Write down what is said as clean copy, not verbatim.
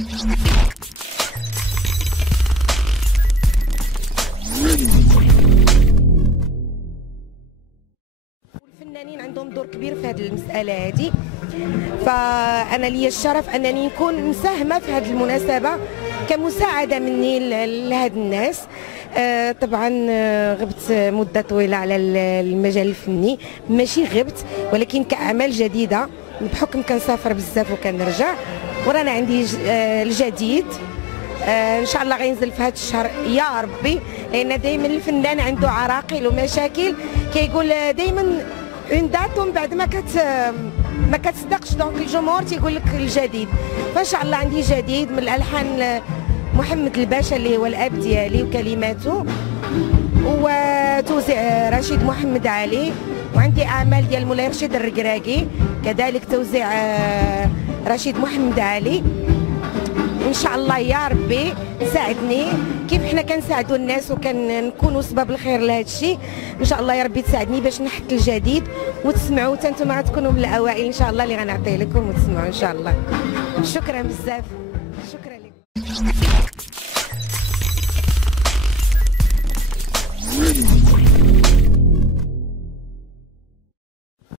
الفنانين عندهم دور كبير في هذه المسألة هذه، فأنا لي الشرف أنني نكون مساهمة في هذه المناسبة كمساعدة مني لهاد الناس. طبعا غبت مدة طويلة على المجال الفني، ماشي غبت ولكن كأعمال جديدة بحكم كنسافر بزاف وكنرجع، ورانا عندي الجديد ان شاء الله غينزل في هذا الشهر يا ربي، لان دائما الفنان عنده عراقيل ومشاكل كيقول دائما اون دات ومن بعد ما كتصدقش، دونك الجمهور تيقول لك الجديد. فان شاء الله عندي جديد من الالحان محمد الباشا اللي هو الاب ديالي وكلماته، وتوزيع رشيد محمد علي، وعندي اعمال ديال مولاي رشيد الركراكي كذلك توزيع رشيد محمد علي. ان شاء الله يا ربي ساعدني كيف حنا كنساعدوا الناس وكنكونوا سبب الخير لهذا الشيء. ان شاء الله يا ربي تساعدني باش نحط الجديد وتسمعوا حتى نتوما غتكونوا من الاوائل ان شاء الله اللي غنعطيه لكم وتسمعوا ان شاء الله. شكرا بزاف، شكرا لكم.